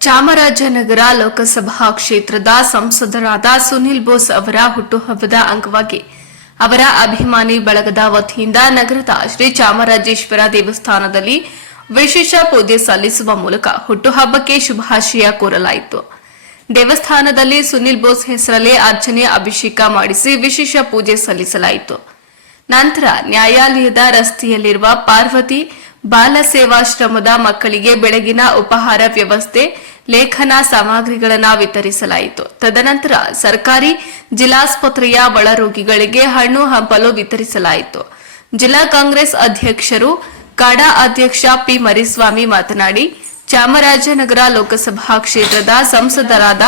ಚಾಮರಾಜನಗರ ಲೋಕಸಭಾ ಕ್ಷೇತ್ರದ ಸಂಸದರಾದ ಸುನಿಲ್ ಬೋಸ್ ಅವರ ಹುಟ್ಟುಹಬ್ಬದ ಅಂಗವಾಗಿ ಅವರ ಅಭಿಮಾನಿ ಬಳಗದ ವತಿಯಿಂದ ನಗರದ ಶ್ರೀ ಚಾಮರಾಜೇಶ್ವರ ದೇವಸ್ಥಾನದಲ್ಲಿ ವಿಶೇಷ ಪೂಜೆ ಸಲ್ಲಿಸುವ ಮೂಲಕ ಹುಟ್ಟುಹಬ್ಬಕ್ಕೆ ಶುಭಾಶಯ ಕೋರಲಾಯಿತು. ದೇವಸ್ಥಾನದಲ್ಲಿ ಸುನಿಲ್ ಬೋಸ್ ಹೆಸರಲ್ಲೇ ಅರ್ಚನೆ, ಅಭಿಷೇಕ ಮಾಡಿಸಿ ವಿಶೇಷ ಪೂಜೆ ಸಲ್ಲಿಸಲಾಯಿತು. ನಂತರ ನ್ಯಾಯಾಲಯದ ರಸ್ತೆಯಲ್ಲಿರುವ ಪಾರ್ವತಿ ಬಾಲ ಸೇವಾಶ್ರಮದ ಮಕ್ಕಳಿಗೆ ಬೆಳಗಿನ ಉಪಹಾರ ವ್ಯವಸ್ಥೆ, ಲೇಖನ ಸಾಮಗ್ರಿಗಳನ್ನು ವಿತರಿಸಲಾಯಿತು. ತದನಂತರ ಸರ್ಕಾರಿ ಜಿಲ್ಲಾಸ್ಪತ್ರೆಯ ಒಳರೋಗಿಗಳಿಗೆ ಹಣ್ಣು ಹಂಪಲು ವಿತರಿಸಲಾಯಿತು. ಜಿಲ್ಲಾ ಕಾಂಗ್ರೆಸ್ ಅಧ್ಯಕ್ಷರು ಕಾಡಾ ಅಧ್ಯಕ್ಷ ಪಿ ಮರಿಸ್ವಾಮಿ ಮಾತನಾಡಿ, ಚಾಮರಾಜನಗರ ಲೋಕಸಭಾ ಕ್ಷೇತ್ರದ ಸಂಸದರಾದ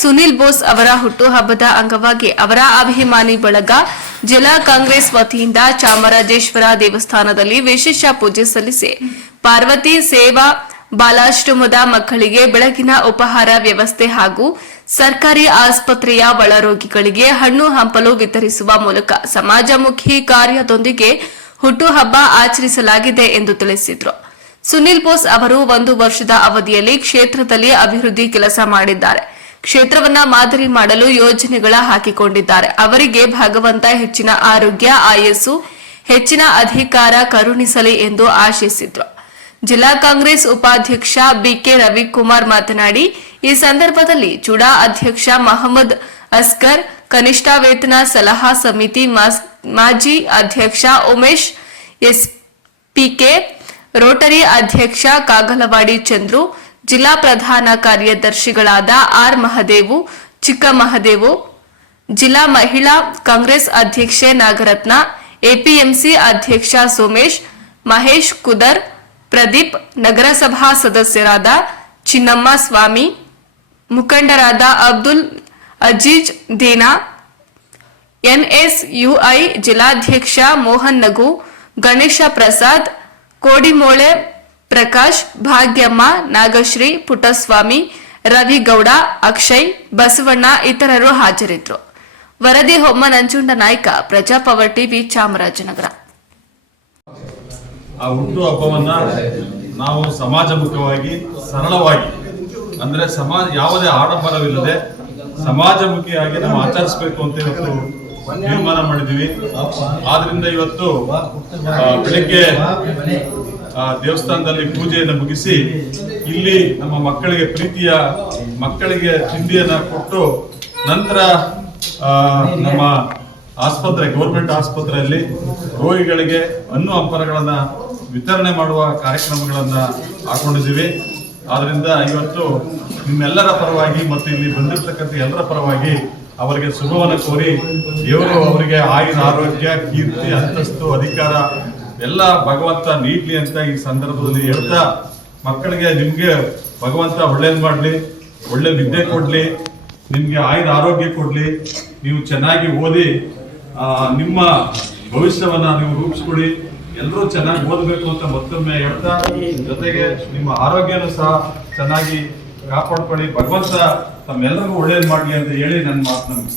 ಸುನಿಲ್ ಬೋಸ್ ಅವರ ಹುಟ್ಟುಹಬ್ಬದ ಅಂಗವಾಗಿ ಅವರ ಅಭಿಮಾನಿ ಬಳಗ ಜಿಲ್ಲಾ ಕಾಂಗ್ರೆಸ್ ವತಿಯಿಂದ ಚಾಮರಾಜೇಶ್ವರ ದೇವಸ್ಥಾನದಲ್ಲಿ ವಿಶೇಷ ಪೂಜೆ ಸಲ್ಲಿಸಿ ಪಾರ್ವತಿ ಸೇವಾ ಬಾಲಾಶ್ರಮದ ಮಕ್ಕಳಿಗೆ ಬೆಳಗಿನ ಉಪಹಾರ ವ್ಯವಸ್ಥೆ ಹಾಗೂ ಸರ್ಕಾರಿ ಆಸ್ಪತ್ರೆಯ ಒಳರೋಗಿಗಳಿಗೆ ಹಣ್ಣು ಹಂಪಲು ವಿತರಿಸುವ ಮೂಲಕ ಸಮಾಜಮುಖಿ ಕಾರ್ಯದೊಂದಿಗೆ ಹುಟ್ಟುಹಬ್ಬ ಆಚರಿಸಲಾಗಿದೆ ಎಂದು ತಿಳಿಸಿದರು. ಸುನಿಲ್ ಬೋಸ್ ಅವರು ಒಂದು ವರ್ಷದ ಅವಧಿಯಲ್ಲಿ ಕ್ಷೇತ್ರದಲ್ಲಿ ಅಭಿವೃದ್ಧಿ ಕೆಲಸ ಮಾಡಿದ್ದಾರೆ. ಕ್ಷೇತ್ರವನ್ನ ಮಾದರಿ ಮಾಡಲು ಯೋಜನೆಗಳ ಹಾಕಿಕೊಂಡಿದ್ದಾರೆ. ಅವರಿಗೆ ಭಗವಂತ ಹೆಚ್ಚಿನ ಆರೋಗ್ಯ, ಆಯಸ್ಸು, ಹೆಚ್ಚಿನ ಅಧಿಕಾರ ಕರುಣಿಸಲಿ ಎಂದು ಆಶಿಸಿದ್ರು. ಜಿಲ್ಲಾ ಕಾಂಗ್ರೆಸ್ ಉಪಾಧ್ಯಕ್ಷ ಬಿಕೆ ರವಿಕುಮಾರ್ ಮಾತನಾಡಿ, ಈ ಸಂದರ್ಭದಲ್ಲಿ ಚುಡಾ ಅಧ್ಯಕ್ಷ ಮಹಮ್ಮದ್ ಅಸ್ಕರ್, ಕನಿಷ್ಠ ವೇತನ ಸಲಹಾ ಸಮಿತಿ ಮಾಜಿ ಅಧ್ಯಕ್ಷ ಉಮೇಶ್ ಎಸ್ಪಿಕೆ ರೋಟರಿ ಅಧ್ಯಕ್ಷ ಕಾಗಲವಾಡಿ ಚಂದ್ರು ಜಿಲ್ಲಾ ಪ್ರಧಾನ ಕಾರ್ಯದರ್ಶಿಗಳಾದ ಆರ್ ಮಹದೇವು ಚಿಕ್ಕ ಮಹದೇವು ಜಿಲ್ಲಾ ಮಹಿಳಾ ಕಾಂಗ್ರೆಸ್ ಅಧ್ಯಕ್ಷೆ ನಾಗರತ್ನ, ಎಪಿಎಂಸಿ ಅಧ್ಯಕ್ಷ ಸೋಮೇಶ್, ಮಹೇಶ್ ಕುದರ್, ಪ್ರದೀಪ್ ನಗರಸಭಾ ಸದಸ್ಯರಾದ ಚಿನ್ನಮ್ಮ ಸ್ವಾಮಿ, ಮುಖಂಡರಾದ ಅಬ್ದುಲ್ ಅಜೀಜ್ ದೀನಾ, ಎನ್ಎಸ್ಯುಐ ಜಿಲ್ಲಾಧ್ಯಕ್ಷ ಮೋಹನ್ ನಗು, ಗಣೇಶ ಪ್ರಸಾದ್, ಕೋಡಿಮೋಳೆ ಪ್ರಕಾಶ್, ಭಾಗ್ಯಮ್ಮ, ನಾಗಶ್ರೀ, ಪುಟ್ಟಸ್ವಾಮಿ, ರವಿಗೌಡ, ಅಕ್ಷಯ್, ಬಸವಣ್ಣ ಇತರರು ಹಾಜರಿದ್ದರು ವರದಿ ಹೊಮ್ಮ ನಂಜುಂಡ ನಾಯ್ಕ ಪ್ರಜಾಪವರ್ ಟಿವಿ, ಚಾಮರಾಜನಗರ. ಆ ಹುಟ್ಟು ಹಬ್ಬವನ್ನ ನಾವು ಸಮಾಜಮುಖವಾಗಿ ಸರಳವಾಗಿ, ಅಂದ್ರೆ ಸಮಾಜ, ಯಾವುದೇ ಆಡಂಬರವಿಲ್ಲದೆ ಸಮಾಜಮುಖಿಯಾಗಿ ನಾವು ಆಚರಿಸಬೇಕು ಅಂತ ಇವತ್ತು ತೀರ್ಮಾನ ಮಾಡಿದೀವಿ ಆದ್ರಿಂದ ಇವತ್ತು ಬೆಳಿಗ್ಗೆ ದೇವಸ್ಥಾನದಲ್ಲಿ ಪೂಜೆಯನ್ನು ಮುಗಿಸಿ ಇಲ್ಲಿ ನಮ್ಮ ಮಕ್ಕಳಿಗೆ ಪ್ರೀತಿಯ ಮಕ್ಕಳಿಗೆ ತಿಂಡಿಯನ್ನ ಕೊಟ್ಟು ನಂತರ ನಮ್ಮ ಆಸ್ಪತ್ರೆ ಗೌರ್ಮೆಂಟ್ ಆಸ್ಪತ್ರೆಯಲ್ಲಿ ರೋಗಿಗಳಿಗೆ ಹಣ್ಣು ಹಂಪಲಗಳನ್ನು ವಿತರಣೆ ಮಾಡುವ ಕಾರ್ಯಕ್ರಮಗಳನ್ನು ಹಾಕೊಂಡಿದ್ದೀವಿ. ಆದ್ರಿಂದ ಇವತ್ತು ನಿಮ್ಮೆಲ್ಲರ ಪರವಾಗಿ ಮತ್ತು ಇಲ್ಲಿ ಬಂದಿರತಕ್ಕಂಥ ಎಲ್ಲರ ಪರವಾಗಿ ಅವರಿಗೆ ಶುಭವನ್ನು ಕೋರಿ ದೇವರು ಅವರಿಗೆ ಆಯುರ ಆರೋಗ್ಯ, ಕೀರ್ತಿ, ಅಂತಸ್ತು, ಅಧಿಕಾರ ಎಲ್ಲ ಭಗವಂತ ನೀಡ್ಲಿ ಅಂತ ಈ ಸಂದರ್ಭದಲ್ಲಿ ಹೇಳ್ತಾ ಮಕ್ಕಳಿಗೆ ನಿಮ್ಗೆ ಭಗವಂತ ಒಳ್ಳೇದ್ ಮಾಡ್ಲಿ, ಒಳ್ಳೆ ವಿದ್ಯೆ ಕೊಡ್ಲಿ, ನಿಮ್ಗೆ ಆಯ್ದ ಆರೋಗ್ಯ ಕೊಡ್ಲಿ, ನೀವು ಚೆನ್ನಾಗಿ ಓದಿ ನಿಮ್ಮ ಭವಿಷ್ಯವನ್ನ ನೀವು ರೂಪಿಸ್ಕೊಡಿ ಎಲ್ಲರೂ ಚೆನ್ನಾಗಿ ಓದಬೇಕು ಅಂತ ಮತ್ತೊಮ್ಮೆ ಹೇಳ್ತಾ, ಜೊತೆಗೆ ನಿಮ್ಮ ಆರೋಗ್ಯನೂ ಸಹ ಚೆನ್ನಾಗಿ ಕಾಪಾಡ್ಕೊಳ್ಳಿ ಭಗವಂತ ತಮ್ಮೆಲ್ಲರಿಗೂ ಒಳ್ಳೇದು ಮಾಡ್ಲಿ ಅಂತ ಹೇಳಿ ನನ್ನ ಮಾತು ಮುಗಿಸ್ತೀನಿ.